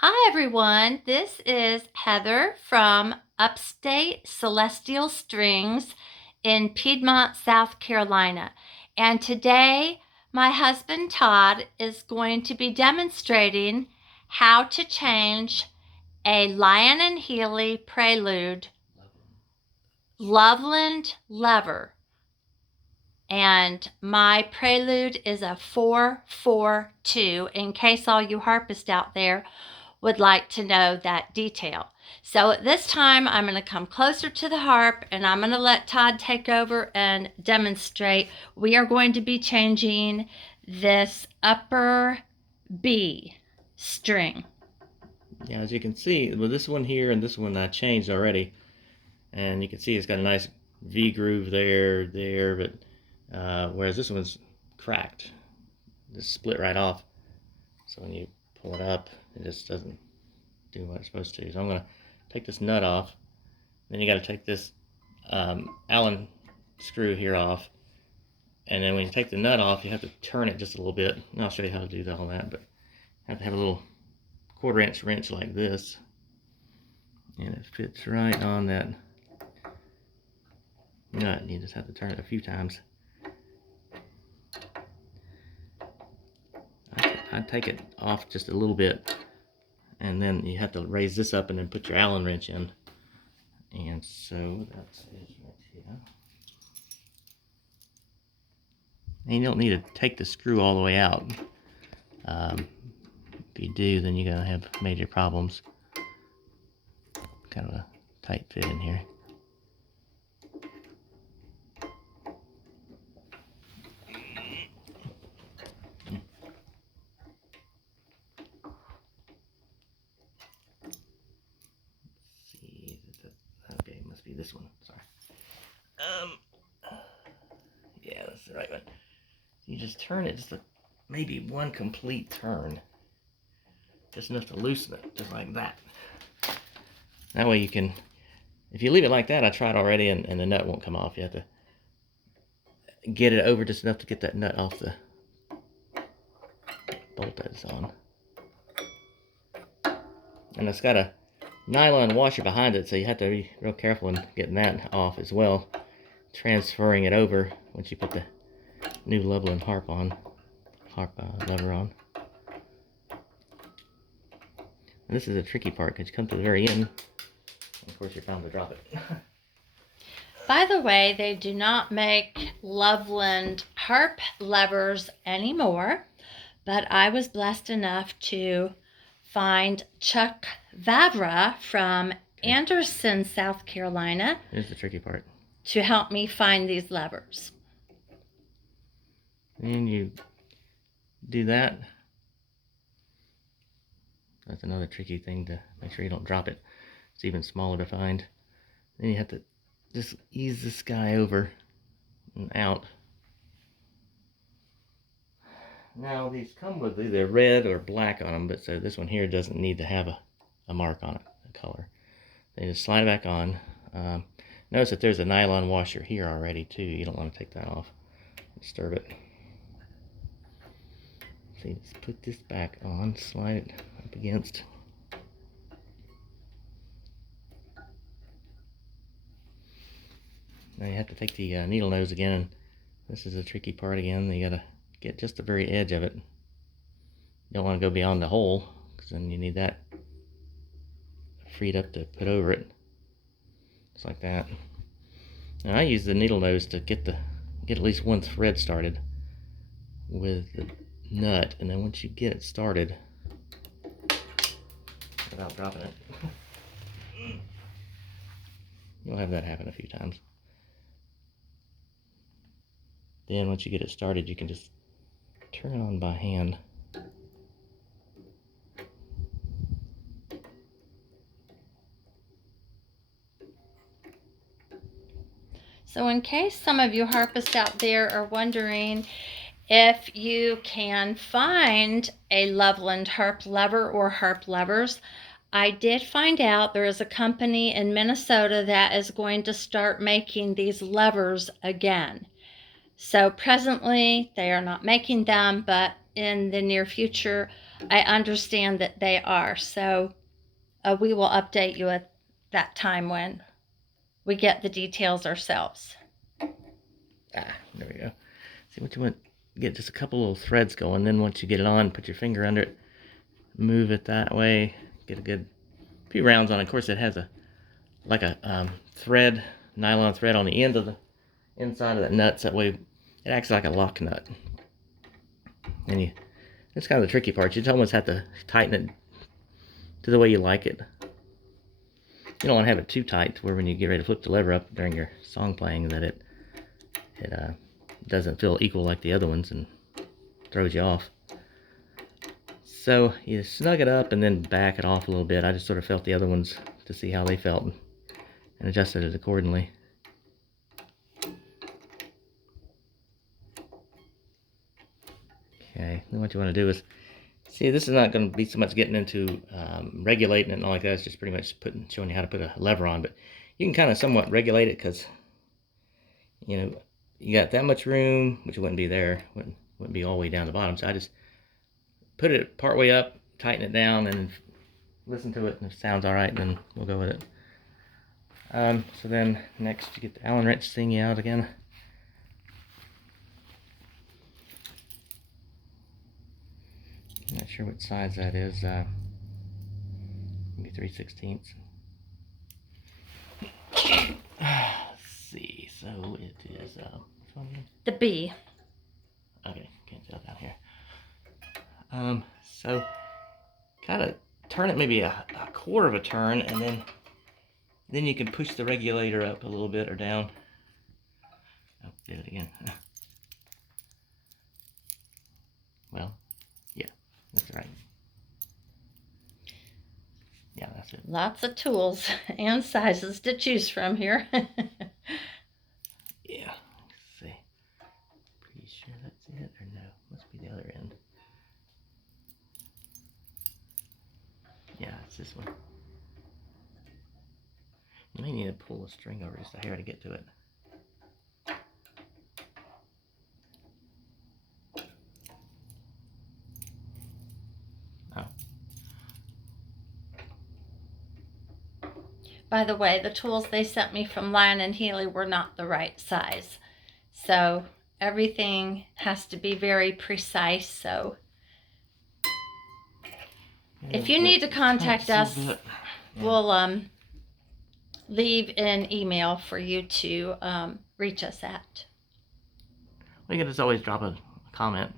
Hi, everyone. This is Heather from Upstate Celestial Strings in Piedmont, South Carolina. And today, my husband Todd is going to be demonstrating how to change a Lyon Healy Prelude Loveland lever. And my prelude is a 4-4-2, in case all you harpists out there would like to know that detail. So at this time, I'm going to come closer to the harp and I'm going to let Todd take over and demonstrate. We are going to be changing this upper B string. Yeah, as you can see, well, this one here and this one I changed already, and you can see it's got a nice V groove there, but whereas this one's cracked, just split right off. So when you pull it up, it just doesn't do what it's supposed to. So I'm gonna take this nut off. Then you got to take this Allen screw here off, and then when you take the nut off, you have to turn it just a little bit. And I'll show you how to do all that, but you have to have a little 1/4-inch wrench like this. And it fits right on that nut. You just have to turn it a few times. I take it off just a little bit, and then you have to raise this up and then put your Allen wrench in. And so that's it right here. And you don't need to take the screw all the way out. If you do, then you're going to have major problems. Kind of a tight fit in here. Okay, must be this one. Sorry. Yeah, that's the right one. You just turn it just maybe one complete turn, just enough to loosen it, just like that. That way you can, if you leave it like that, I tried already, and the nut won't come off. You have to get it over just enough to get that nut off the bolt that it's on. And it's got a nylon washer behind it, so you have to be real careful in getting that off as well. Transferring it over once you put the new Loveland harp lever on. And this is a tricky part because you come to the very end, and of course you're bound to drop it. By the way, they do not make Loveland harp levers anymore, but I was blessed enough to find Chuck Vavra from Anderson, South Carolina. Here's the tricky part. To help me find these levers. And you do that. That's another tricky thing to make sure you don't drop it. It's even smaller to find. Then you have to just ease this guy over and out. Now these come with either red or black on them, but so this one here doesn't need to have a mark on it, a color. Then you just slide it back on. Notice that there's a nylon washer here already too. You don't want to take that off. Disturb it. So you just put this back on, slide it up against. Now you have to take the needle nose again, and this is a tricky part again. You gotta get just the very edge of it. You don't want to go beyond the hole, because then you need that freed up to put over it. Just like that. Now I use the needle nose to get at least one thread started with the nut, and then once you get it started, without dropping it, you'll have that happen a few times. Then once you get it started, you can just turn it on by hand. So in case some of you harpists out there are wondering if you can find a Loveland harp lever or harp levers, I did find out there is a company in Minnesota that is going to start making these levers again. So presently they are not making them, but in the near future I understand that they are. So we will update you at that time when we get the details ourselves. There we go. See what you want. Get just a couple little threads going. Then once you get it on, put your finger under it, move it that way. Get a good few rounds on it. Of course, it has a thread, nylon thread on the end of the inside of that nut. So that way, it acts like a lock nut. And that's kind of the tricky part. You almost have to tighten it to the way you like it. You don't want to have it too tight to where when you get ready to flip the lever up during your song playing that it doesn't feel equal like the other ones and throws you off. So you snug it up and then back it off a little bit. I just sort of felt the other ones to see how they felt and adjusted it accordingly. Okay, then what you want to do is, see, this is not going to be so much getting into regulating it and all like that. It's just pretty much showing you how to put a lever on. But you can kind of somewhat regulate it because, you know, you got that much room, which wouldn't be there, wouldn't be all the way down the bottom. So I just put it part way up, tighten it down, and listen to it. And if it sounds all right, then we'll go with it. So then next you get the Allen wrench thingy out again. I'm not sure what size that is. Maybe 3/16. Let's see. So it is The B. Okay, can't tell down here. So kind of turn it maybe a quarter of a turn, and then you can push the regulator up a little bit or down. Oh, did it again. Well, yeah, that's right. Yeah, that's it. Lots of tools and sizes to choose from here. Yeah, let's see. Pretty sure that's it, or no? Must be the other end. Yeah, it's this one. You may need to pull a string over just a hair to get to it. Oh. By the way, the tools they sent me from Lyon Healy were not the right size. So everything has to be very precise. So if you need to contact us, we'll leave an email for you to reach us at. You can just always drop a comment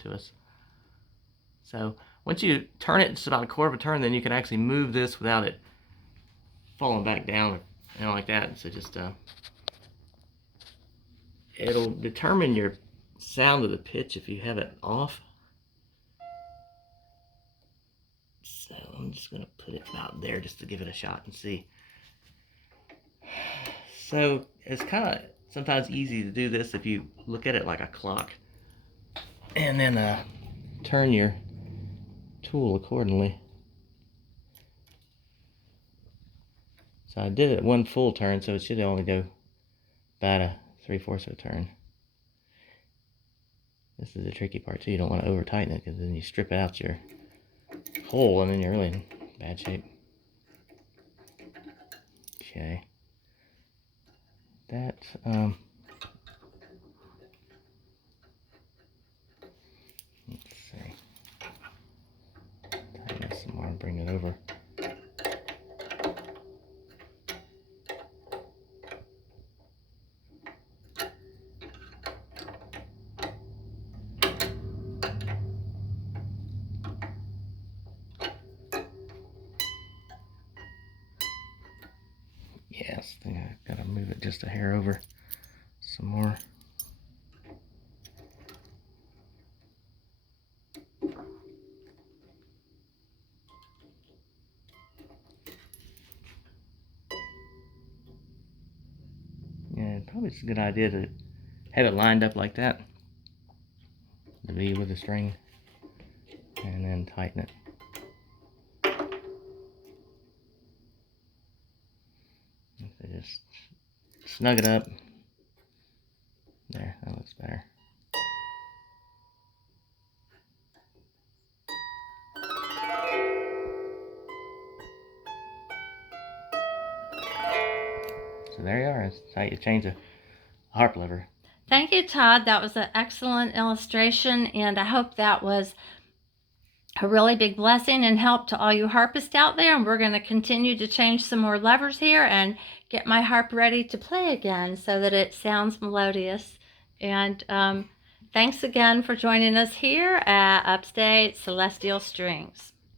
to us. So once you turn it just about a quarter of a turn, then you can actually move this without it falling back down and like that. So just it'll determine your sound of the pitch if you have it off. So I'm just gonna put it about there just to give it a shot and see. So it's kind of sometimes easy to do this if you look at it like a clock, and then turn your tool accordingly. So I did it one full turn, so it should only go about a 3/4 of a turn. This is the tricky part too. You don't want to over tighten it because then you strip out your hole and then you're really in bad shape. Okay. That let's see. Tighten this some more and bring it over. Yes, I think I gotta move it just a hair over some more. Yeah, probably it's a good idea to have it lined up like that. The V with the string, and then tighten it. So just snug it up. There, that looks better. So there you are. That's how you change a harp lever. Thank you, Todd. That was an excellent illustration, and I hope that was a really big blessing and help to all you harpists out there. And we're going to continue to change some more levers here and get my harp ready to play again so that it sounds melodious. And thanks again for joining us here at Upstate Celestial Strings.